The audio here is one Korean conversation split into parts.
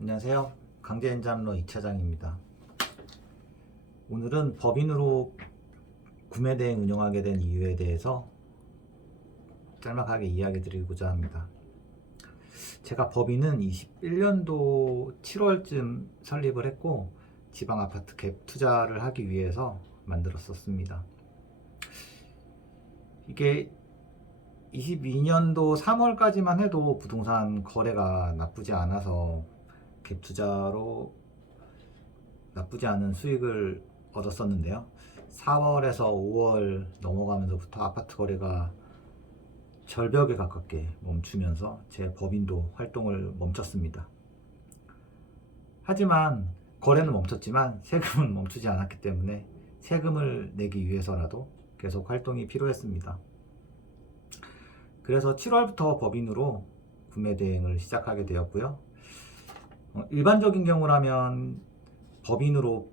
안녕하세요. 강제엔잡러 2차장입니다. 오늘은 법인으로 구매대행 운영하게 된 이유에 대해서 짤막하게 이야기 드리고자 합니다. 제가 법인은 21년도 7월쯤 설립을 했고 지방 아파트 갭 투자를 하기 위해서 만들었었습니다. 이게 22년도 3월까지만 해도 부동산 거래가 나쁘지 않아서 갭 투자로 나쁘지 않은 수익을 얻었었는데요. 4월에서 5월 넘어가면서부터 아파트 거래가 절벽에 가깝게 멈추면서 제 법인도 활동을 멈췄습니다. 하지만 거래는 멈췄지만 세금은 멈추지 않았기 때문에 세금을 내기 위해서라도 계속 활동이 필요했습니다. 그래서 7월부터 법인으로 구매 대행을 시작하게 되었고요. 일반적인 경우라면 법인으로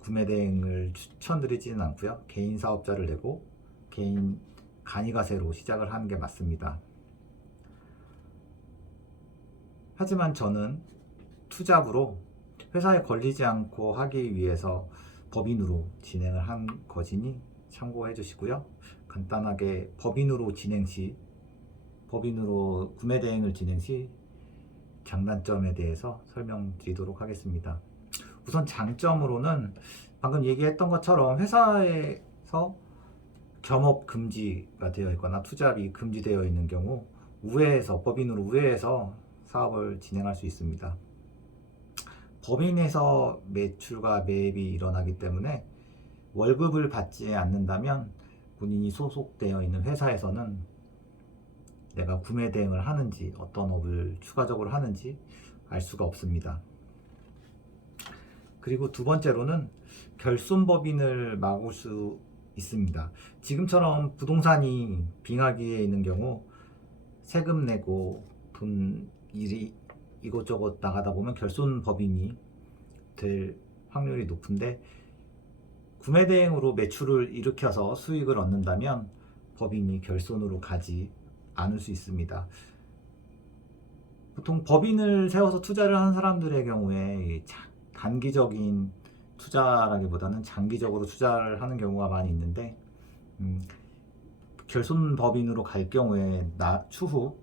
구매 대행을 추천드리지는 않고요. 개인 사업자를 내고 개인 간이가세로 시작을 하는 게 맞습니다. 하지만 저는 투잡으로 회사에 걸리지 않고 하기 위해서 법인으로 진행을 한 것이니 참고해 주시고요. 간단하게 법인으로 구매 대행을 진행 시 장단점에 대해서 설명드리도록 하겠습니다. 우선 장점으로는 방금 얘기했던 것처럼 회사에서 겸업 금지가 되어 있거나 투잡이 금지되어 있는 경우 법인으로 우회해서 사업을 진행할 수 있습니다. 법인에서 매출과 매입이 일어나기 때문에 월급을 받지 않는다면 본인이 소속되어 있는 회사에서는 내가 구매 대행을 하는지 어떤 업을 추가적으로 하는지 알 수가 없습니다. 그리고 두 번째로는 결손법인을 막을 수 있습니다. 지금처럼 부동산이 빙하기에 있는 경우 세금 내고 돈 일이 이것저것 나가다 보면 결손법인이 될 확률이 높은데 구매 대행으로 매출을 일으켜서 수익을 얻는다면 법인이 결손으로 가지 않을 수 있습니다. 보통 법인을 세워서 투자를 하는 사람들의 경우에 단기적인 투자라기보다는 장기적으로 투자를 하는 경우가 많이 있는데 결손법인으로 갈 경우에 추후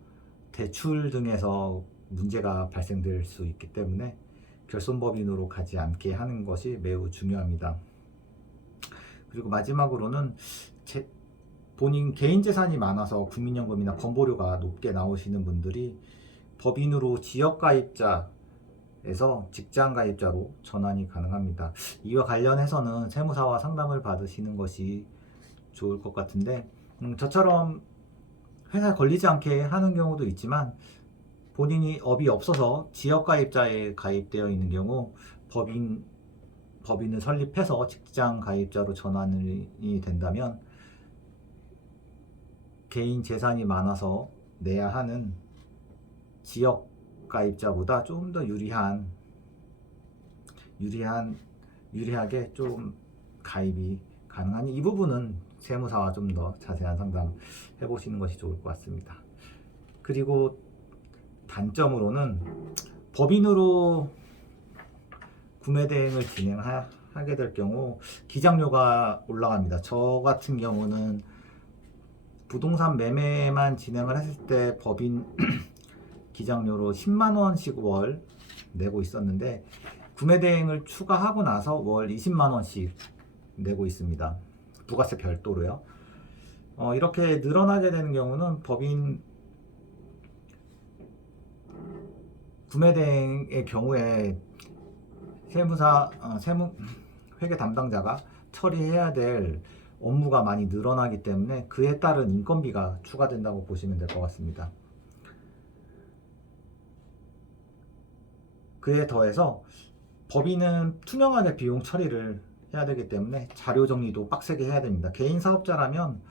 대출 등에서 문제가 발생될 수 있기 때문에 결손법인으로 가지 않게 하는 것이 매우 중요합니다. 그리고 마지막으로는 본인 개인 재산이 많아서 국민연금이나 건보료가 높게 나오시는 분들이 법인으로 지역가입자에서 직장가입자로 전환이 가능합니다. 이와 관련해서는 세무사와 상담을 받으시는 것이 좋을 것 같은데 저처럼 회사에 걸리지 않게 하는 경우도 있지만 본인이 업이 없어서 지역가입자에 가입되어 있는 경우 법인을 설립해서 직장가입자로 전환이 된다면 개인 재산이 많아서 내야 하는 지역 가입자보다 좀 더 유리하게 좀 가입이 가능하니 이 부분은 세무사와 좀 더 자세한 상담 해보시는 것이 좋을 것 같습니다. 그리고 단점으로는 법인으로 구매 대행을 진행하게 될 경우 기장료가 올라갑니다. 저 같은 경우는 부동산 매매만 진행을 했을 때 법인 기장료로 10만 원씩 월 내고 있었는데 구매 대행을 추가하고 나서 월 20만 원씩 내고 있습니다. 부가세 별도로요. 이렇게 늘어나게 되는 경우는 법인 구매 대행의 경우에 회계 담당자가 처리해야 될 업무가 많이 늘어나기 때문에 그에 따른 인건비가 추가된다고 보시면 될 것 같습니다. 그에 더해서 법인은 투명하게 비용 처리를 해야 되기 때문에 자료 정리도 빡세게 해야 됩니다. 개인 사업자라면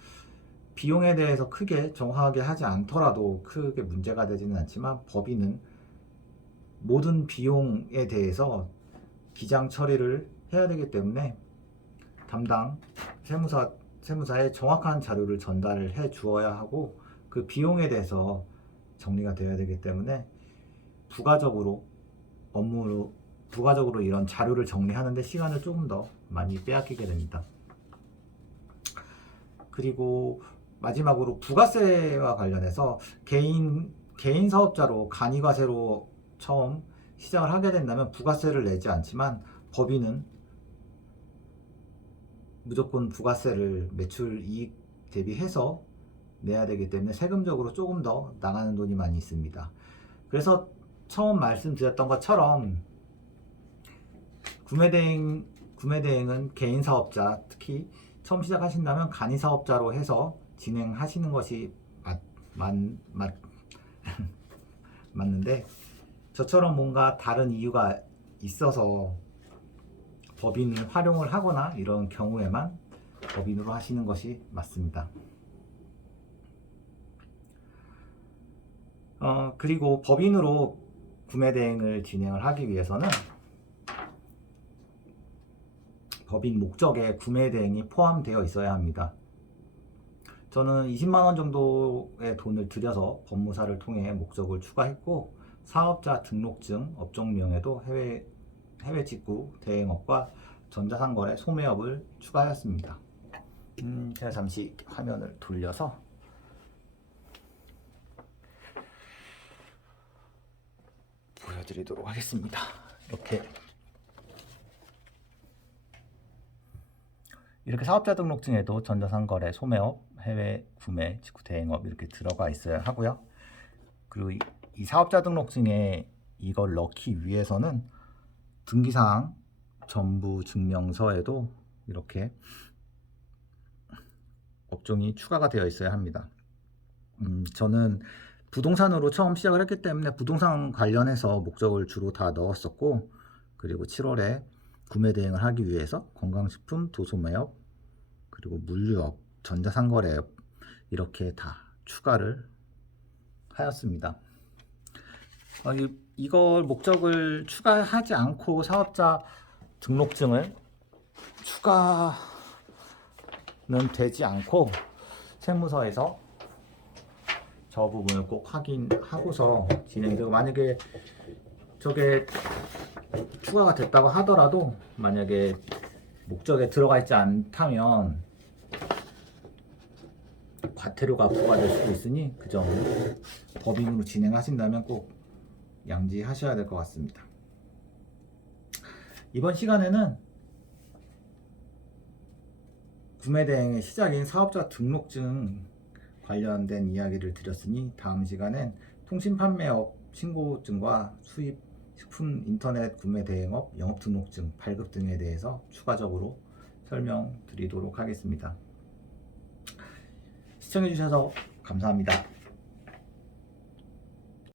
비용에 대해서 크게 정확하게 하지 않더라도 크게 문제가 되지는 않지만 법인은 모든 비용에 대해서 기장 처리를 해야 되기 때문에 담당 세무사에 정확한 자료를 전달을 해 주어야 하고 그 비용에 대해서 정리가 되어야 되기 때문에 부가적으로 업무로 부가적으로 이런 자료를 정리하는데 시간을 조금 더 많이 빼앗기게 됩니다. 그리고 마지막으로 부가세와 관련해서 개인 사업자로 간이과세로 처음 시작을 하게 된다면 부가세를 내지 않지만 법인은 무조건 부가세를 매출 이익 대비해서 내야 되기 때문에 세금적으로 조금 더 나가는 돈이 많이 있습니다. 그래서 처음 말씀드렸던 것처럼 구매대행은 개인 사업자, 특히 처음 시작하신다면 간이 사업자로 해서 진행하시는 것이 맞는데, 저처럼 뭔가 다른 이유가 있어서 법인을 활용을 하거나 이런 경우에만 법인으로 하시는 것이 맞습니다. 그리고 법인으로 구매대행을 진행을 하기 위해서는 법인 목적에 구매대행이 포함되어 있어야 합니다. 저는 20만 원 정도의 돈을 들여서 법무사를 통해 목적을 추가했고, 사업자 등록증, 업종명에도 해외 직구 대행업과 전자상거래 소매업을 추가하였습니다. 제가 잠시 화면을 돌려서 보여드리도록 하겠습니다. 이렇게 사업자 등록증에도 전자상거래, 소매업, 해외 구매, 직구 대행업 이렇게 들어가 있어야 하고요. 그리고 이 사업자 등록증에 이걸 넣기 위해서는 등기사항 전부 증명서에도 이렇게 업종이 추가가 되어 있어야 합니다. 저는 부동산으로 처음 시작을 했기 때문에 부동산 관련해서 목적을 주로 다 넣었었고, 그리고 7월에 구매 대행을 하기 위해서 건강식품, 도소매업, 그리고 물류업, 전자상거래업 이렇게 다 추가를 하였습니다. 이걸 목적을 추가하지 않고 사업자 등록증을 추가는 되지 않고 세무서에서 저 부분을 꼭 확인하고서 진행되고, 만약에 저게 추가가 됐다고 하더라도 만약에 목적에 들어가 있지 않다면 과태료가 부과될 수도 있으니 그 점은 법인으로 진행하신다면 꼭 양지하셔야 될 것 같습니다. 이번 시간에는 구매대행의 시작인 사업자 등록증 관련된 이야기를 드렸으니, 다음 시간엔 통신판매업 신고증과 수입 식품 인터넷 구매 대행업 영업 등록증 발급 등에 대해서 추가적으로 설명드리도록 하겠습니다. 시청해 주셔서 감사합니다.